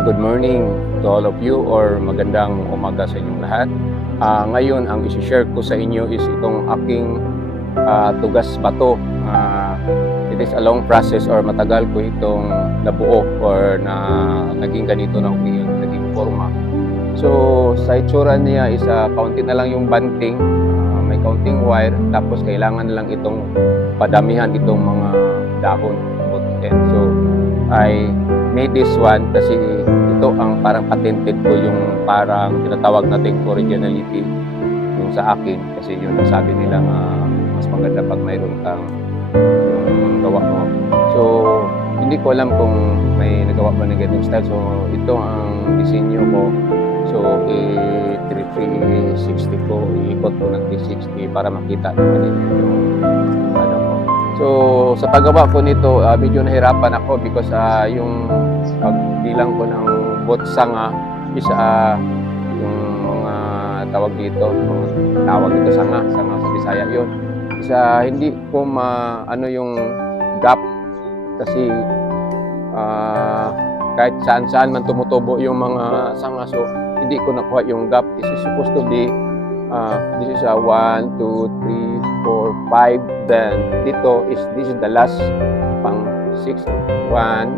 Good morning to all of you or magandang umaga sa inyong lahat. Ngayon, ang isi-share ko sa inyo is itong aking tugas bato. It is a long process or matagal ko itong nabuo or na naging ganito na naging forma. So, sa itsura niya is kaunti na lang yung banting, may kaunting wire, tapos kailangan lang itong padamihan itong mga dahon. So, I made this one kasi ito ang parang patented ko, yung parang tinatawag nating originality yung sa akin, kasi yun ang sabi nila mas maganda pag mayroon kang yung gawa mo. So hindi ko alam kung may nagawa ba ng ganyung style. So ito ang disenyo ko. So 360 ko, iikot ko ng 360 para makita natin yung ano ko. So sa paggawa ko nito, medyo nahirapan ako because yung pagbilang ko ng bot sanga is yung mga tawag dito sanga sa Bisaya yun. Isa hindi ko ano yung gap kasi kahit saan man tumutubo yung mga sanga, so hindi ko nakuha yung gap. This is supposed to be this is 1, 2, 3, 4, 5. Then dito this is the last pang 6. 1,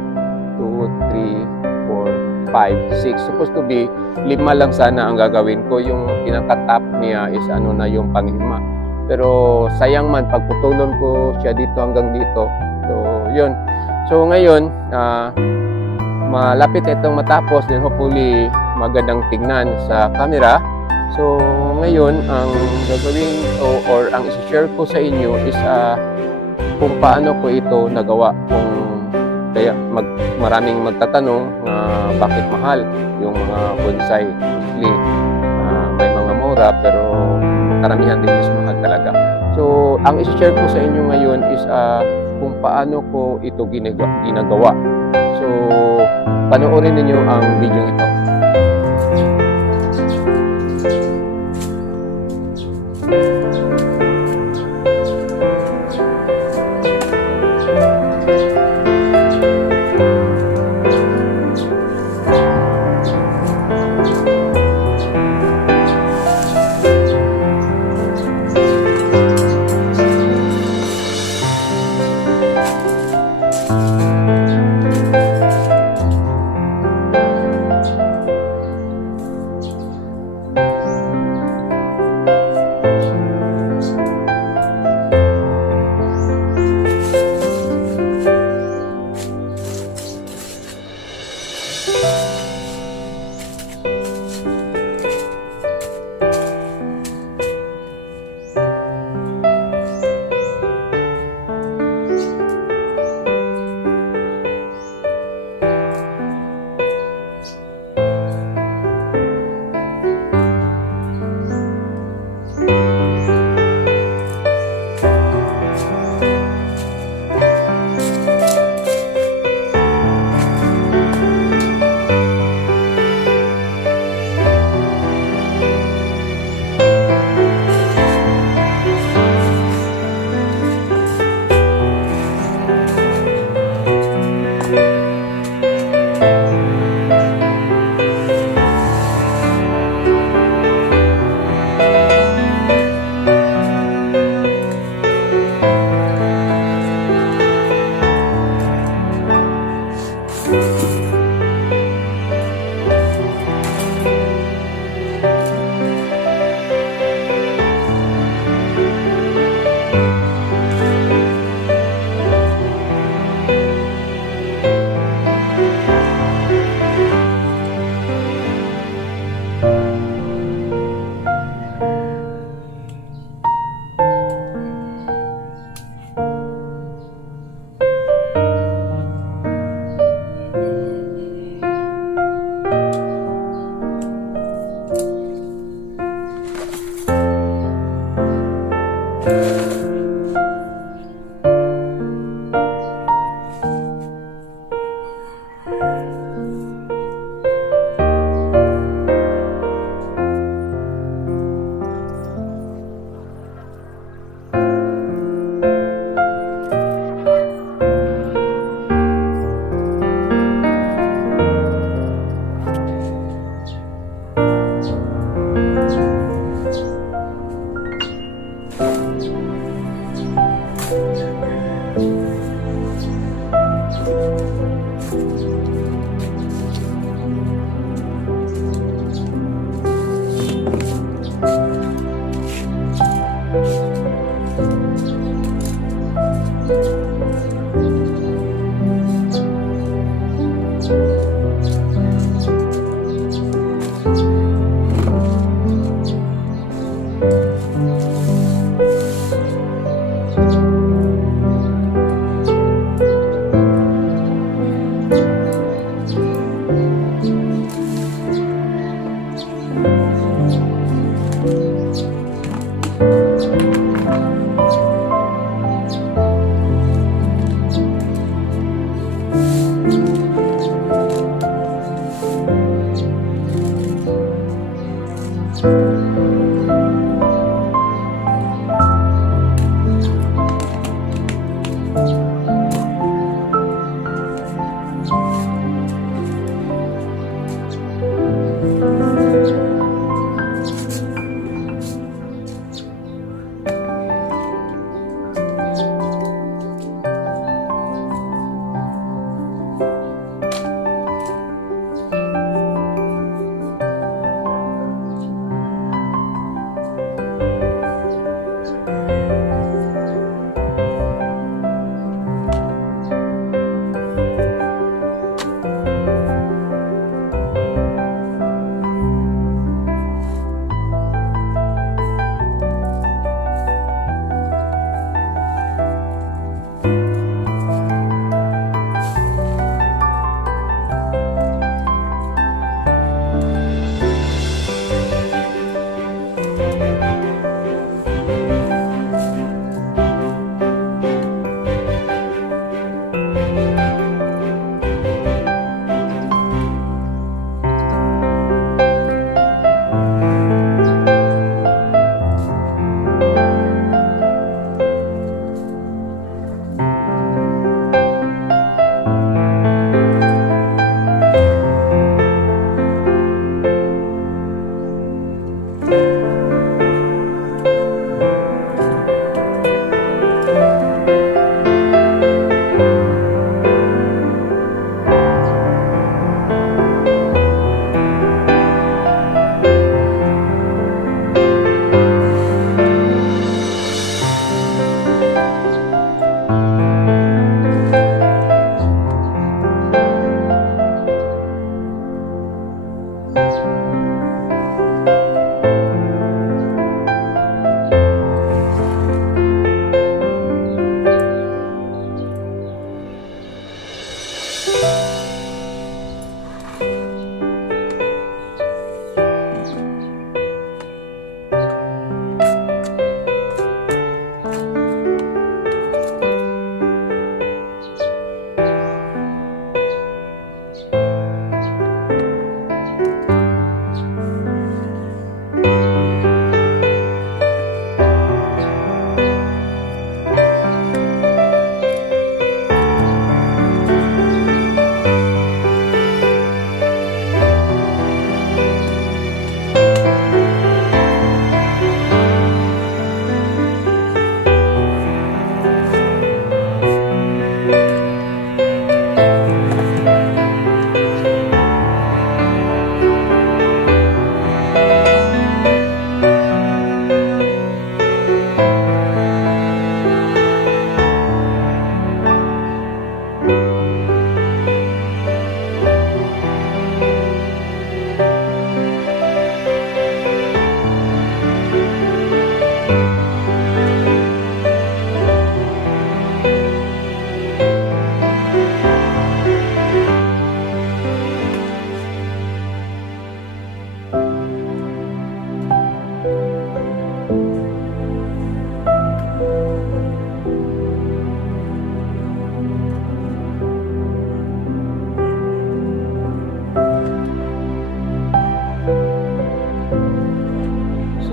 2, 3, 4, 5, 6. Supposed to be 5 lang sana ang gagawin ko. Yung pinaka-top niya is ano na yung pang-5. Pero sayang man, pagputulon ko siya dito hanggang dito. So yun. So ngayon, malapit itong matapos, then hopefully magandang tingnan sa camera. So ngayon, ang gagawin or ang isi-share ko sa inyo is kung paano ko ito nagawa. Kaya maraming magtatanong bakit mahal yung mga bonsai. Mostly, may mga mura pero karamihan din is mahal talaga. So ang isi-share ko sa inyo ngayon is kung paano ko ito ginagawa. So panoorin niyo ang video ito.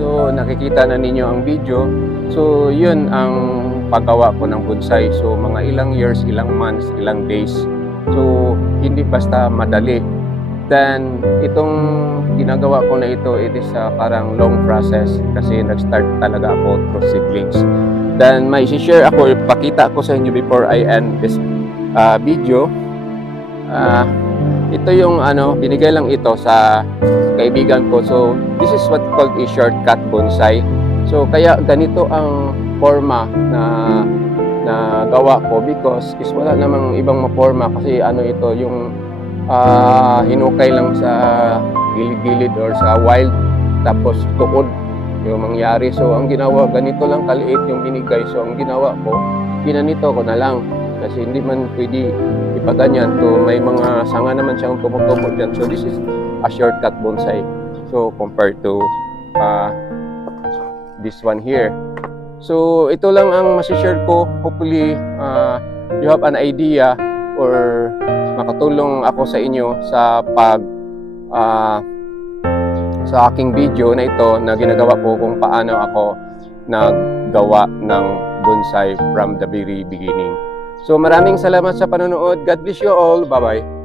So nakikita na ninyo ang video. So yun ang paggawa ko ng bonsai. So mga ilang years, ilang months, ilang days. So hindi basta madali. Then itong ginagawa ko na ito, it is parang long process kasi nag-start talaga ako through seedlings. Then may share ako, ipakita ko sa inyo before I end this video. Ito yung binigay lang ito sa kaibigan ko. So this is what called a shortcut bonsai. So kaya ganito ang forma na na gawa ko because is wala namang ibang maporma kasi ano ito yung hinukay lang sa gilid-gilid or sa wild tapos tuod yung mangyari. So ang ginawa, ganito lang kaliit yung binigay. So ang ginawa ko, ginanito ko na lang kasi hindi man pwede ipaganyan to, may mga sanga naman siyang tumutubo dyan. So this is a shortcut bonsai. So compared to this one here. So ito lang ang masishare ko. Hopefully you have an idea or makatulong ako sa inyo sa sa aking video na ito na ginagawa ko kung paano ako naggawa ng bonsai from the very beginning. So maraming salamat sa panonood. God bless you all. Bye-bye.